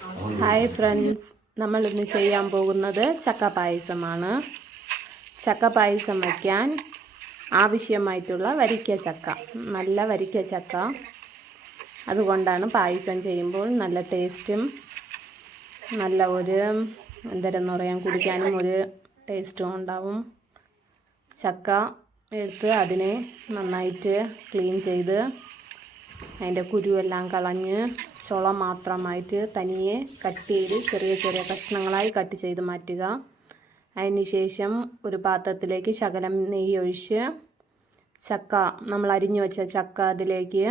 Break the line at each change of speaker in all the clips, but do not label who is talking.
Hi friends നമ്മൾ ഇന്ന് ചെയ്യാൻ പോകുന്നത് ചക്ക പായസമാണ്. ചക്ക പായസം വയ്ക്കാൻ ആവശ്യമായിട്ടുള്ള വരിക്ക ചക്ക. നല്ല വരിക്ക ചക്ക. അതുകൊണ്ടാണ് പായസം ചെയ്യുമ്പോൾ നല്ല ടേസ്റ്റും നല്ല ഒരു എന്തരെന്ന് പറയാൻ കുടിക്കാനും ഒരു ടേസ്റ്റും ഉണ്ടാവും. ചക്ക എടുത്ത് അതിനെ നന്നായിട്ട് ക്ലീൻ ചെയ്ത് അതിന്റെ കുരുവെല്ലാം കളഞ്ഞ് ചുള മാത്രമായിട്ട് തനിയെ കട്ട് ചെയ്ത് ചെറിയ ചെറിയ കഷ്ണങ്ങളായി കട്ട് ചെയ്ത് മാറ്റുക. അതിന് ശേഷം ഒരു പാത്രത്തിലേക്ക് ശകലം നെയ്യ് ഒഴിച്ച് ചക്ക നമ്മൾ അരിഞ്ഞു വെച്ച ചക്ക അതിലേക്ക്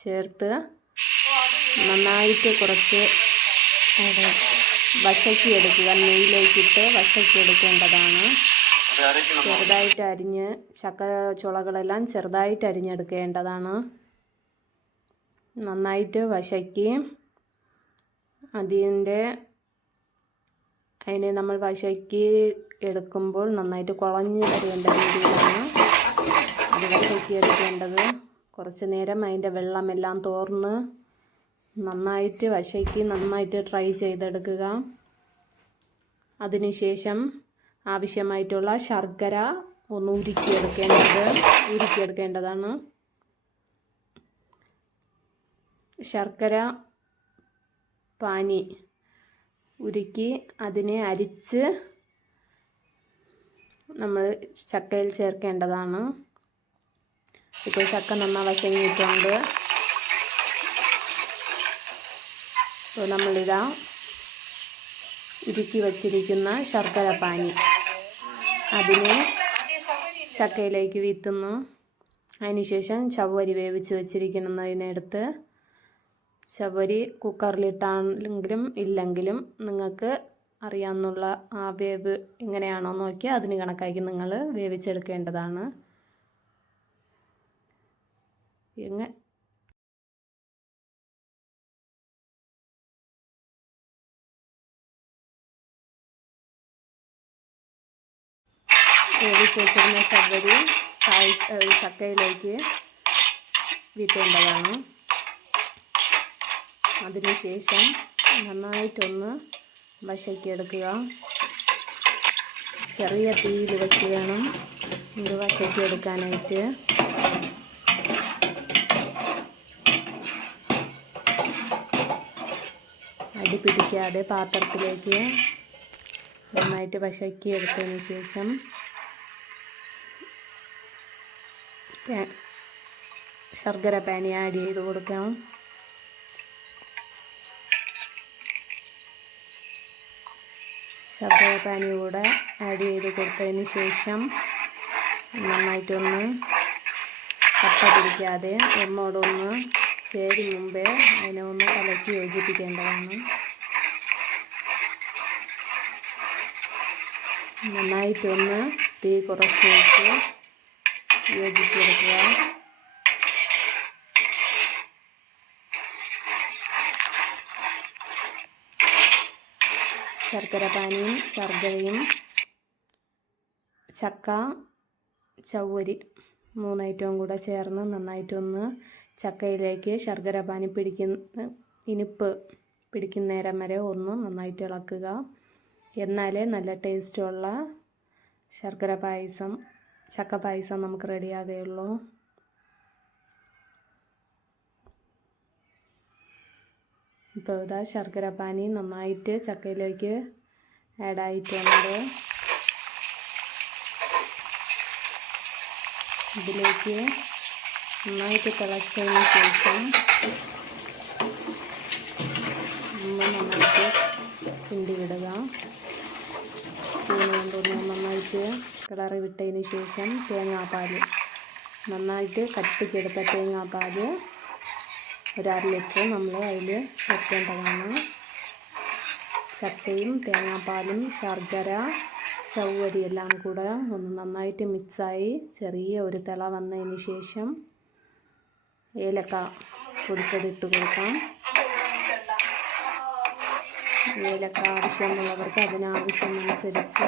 ചേർത്ത് നന്നായിട്ട് കുറച്ച് വശക്കിയെടുക്കുക. നെയ്യിലേക്കിട്ട് വശക്കി എടുക്കേണ്ടതാണ് ചെറുതായിട്ട് അരിഞ്ഞ് ചക്ക ചുളകളെല്ലാം ചെറുതായിട്ട് അരിഞ്ഞെടുക്കേണ്ടതാണ്. നന്നായിട്ട് വശക്കി. അതിന്റെ അതിനെ നമ്മൾ വശക്കി എടുക്കുമ്പോൾ നന്നായിട്ട് കുളഞ്ഞ് വരേണ്ട രീതിയിലാണ് അത് വശക്കി എടുക്കേണ്ടത്. കുറച്ച് നേരം അതിന്റെ വെള്ളമെല്ലാം തോർന്ന് നന്നായിട്ട് വശക്കി നന്നായിട്ട് ട്രൈ ചെയ്തെടുക്കുക. അതിനുശേഷം ആവശ്യമായിട്ടുള്ള ശർക്കര ഒന്ന് ഉരുക്കിയെടുക്കേണ്ടത് ഉരുക്കിയെടുക്കേണ്ടതാണ്. ശർക്കര പാനി ഉരുക്കി അതിനെ അരിച്ച് നമ്മൾ ചക്കയിൽ ചേർക്കേണ്ടതാണ്. ഇപ്പോൾ ചക്ക നന്നാ വശങ്ങിയിട്ടുണ്ട്. ഇപ്പോൾ നമ്മളിതാ ഉരുക്കി വച്ചിരിക്കുന്ന ശർക്കര പാനി അതിനെ ചക്കയിലേക്ക് വീത്തുന്നു. അതിനുശേഷം ചവ്വരി വേവിച്ച് വെച്ചിരിക്കുന്നതിനെടുത്ത് ചവരി കുക്കറിലിട്ടാണെങ്കിലും ഇല്ലെങ്കിലും നിങ്ങൾക്ക് അറിയാമെന്നുള്ള ആ വേവ് എങ്ങനെയാണോ നോക്കി അതിന് കണക്കാക്കി നിങ്ങൾ വേവിച്ചെടുക്കേണ്ടതാണ്. എങ്ങ വേവിച്ച് വെച്ചിരുന്ന ശബരി ചക്കയിലേക്ക് വീട്ടേണ്ടതാണ്. അതിനുശേഷം നന്നായിട്ടൊന്ന് വശക്കിയെടുക്കുക. ചെറിയ തീയിൽ വെച്ച് വേണം ഇത് വശക്കിയെടുക്കാനായിട്ട്. അടി പിടിക്കാതെ പാത്രത്തിലേക്ക് നന്നായിട്ട് വശക്കിയെടുത്തതിന് ശേഷം ശർക്കര പാനി ആഡ് ചെയ്ത് കൊടുക്കാം. ശർക്കര പാനി കൂടെ ആഡ് ചെയ്ത് കൊടുത്തതിന് ശേഷം നന്നായിട്ടൊന്ന് കട്ട പിടിക്കാതെ ഒന്നോടൊന്ന് ചേരി മുമ്പേ അതിനെ ഒന്ന് കലക്കി യോജിപ്പിക്കേണ്ടതാണ്. നന്നായിട്ടൊന്ന് തീ കുറച്ച് വെച്ച് യോജിച്ചെടുക്കുക. ശർക്കര പാനിയും ശർക്കരയും ചക്ക ചവ്വരി മൂന്ന് ഐറ്റവും കൂടെ ചേർന്ന് നന്നായിട്ടൊന്ന് ചക്കയിലേക്ക് ശർക്കര പാനി പിടിക്കുന്ന ഇനിപ്പ് പിടിക്കുന്ന നേരം വരെ ഒന്ന് നന്നായിട്ട് ഇളക്കുക. എന്നാലേ നല്ല ടേസ്റ്റുള്ള ശർക്കര പായസം ചക്ക പായസം നമുക്ക് റെഡിയാകുകയുള്ളൂ ഇപ്പോൾ ഇതാ ശർക്കര പാനി നന്നായിട്ട് ചക്കയിലേക്ക് ആഡായിട്ടുണ്ട് ഇതിലേക്ക് നന്നായിട്ട് തിളച്ചതിന് ശേഷം നന്നായിട്ട് കിണ്ടി വിടുക നന്നായിട്ട് കിളറി വിട്ടതിന് ശേഷം തേങ്ങാപ്പാൽ നന്നായിട്ട് കട്ടിക്കെടുത്ത തേങ്ങാപ്പാൽ ഒരു ലിറ്റർ നമ്മൾ അതിൽ വെക്കേണ്ടതാണ് ചക്കയും തേങ്ങാപ്പാലും ശർക്കര ചവ്വരി എല്ലാം കൂടെ ഒന്ന് നന്നായിട്ട് മിക്സായി ചെറിയ ഒരു തിള വന്നതിന് ശേഷം ഏലക്ക പൊടിച്ചതിട്ട് കൊടുക്കാം. ഏലക്ക ആവശ്യമുള്ളവർക്ക് അതിനാവശ്യമനുസരിച്ച്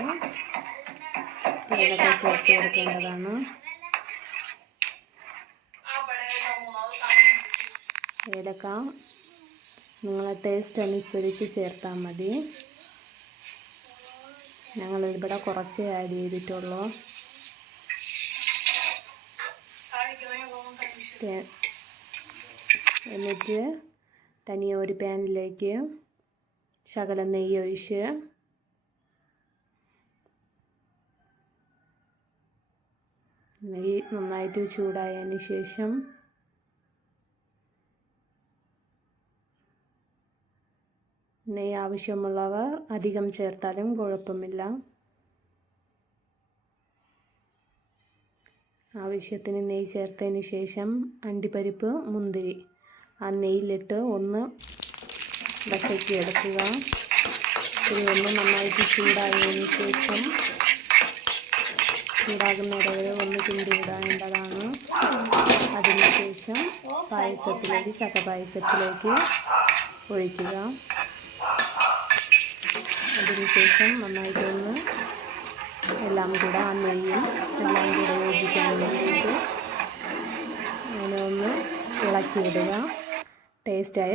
ഏലക്ക ചേർത്ത് കൊടുക്കേണ്ടതാണ്. ഏലക്ക. നിങ്ങളെ ടേസ്റ്റ് അനുസരിച്ച് ചേർത്താൽ മതി. ഞങ്ങളിവിടെ കുറച്ച് ആഡ് ചെയ്തിട്ടുള്ളൂ. എന്നിട്ട് തനിയെ ഒരു പാനിലേക്ക് ശകലം നെയ്യ് ഒഴിച്ച് നെയ്യ് നന്നായിട്ട് ചൂടായതിന് ശേഷം നെയ്യ് ആവശ്യമുള്ളവർ അധികം ചേർത്താലും കുഴപ്പമില്ല. ആവശ്യത്തിന് നെയ്യ് ചേർത്തതിന് ശേഷം അണ്ടിപ്പരിപ്പ് മുന്തിരി. ആ നെയ്യിലിട്ട് ഒന്ന് വശക്കി എടുക്കുക. ഇനി ഒന്ന് നന്നായിട്ട് ചൂടായതിന് ശേഷം ചൂടാകുന്ന വരെ ഒന്ന് കിണ്ടി വിടേണ്ടതാണ് അതിനുശേഷം പായസത്തിലേക്ക് ചക്ക പായസത്തിലേക്ക് ഒഴിക്കുക. അതിനുശേഷം നന്നായിട്ടൊന്ന് എല്ലാം കൂടെ ആ നെയ്യും എല്ലാം കൂടെ യോജിക്കാൻ വേണ്ടിയിട്ട് അങ്ങനെ ഒന്ന് ഇളക്കി വിടുക ടേസ്റ്റായ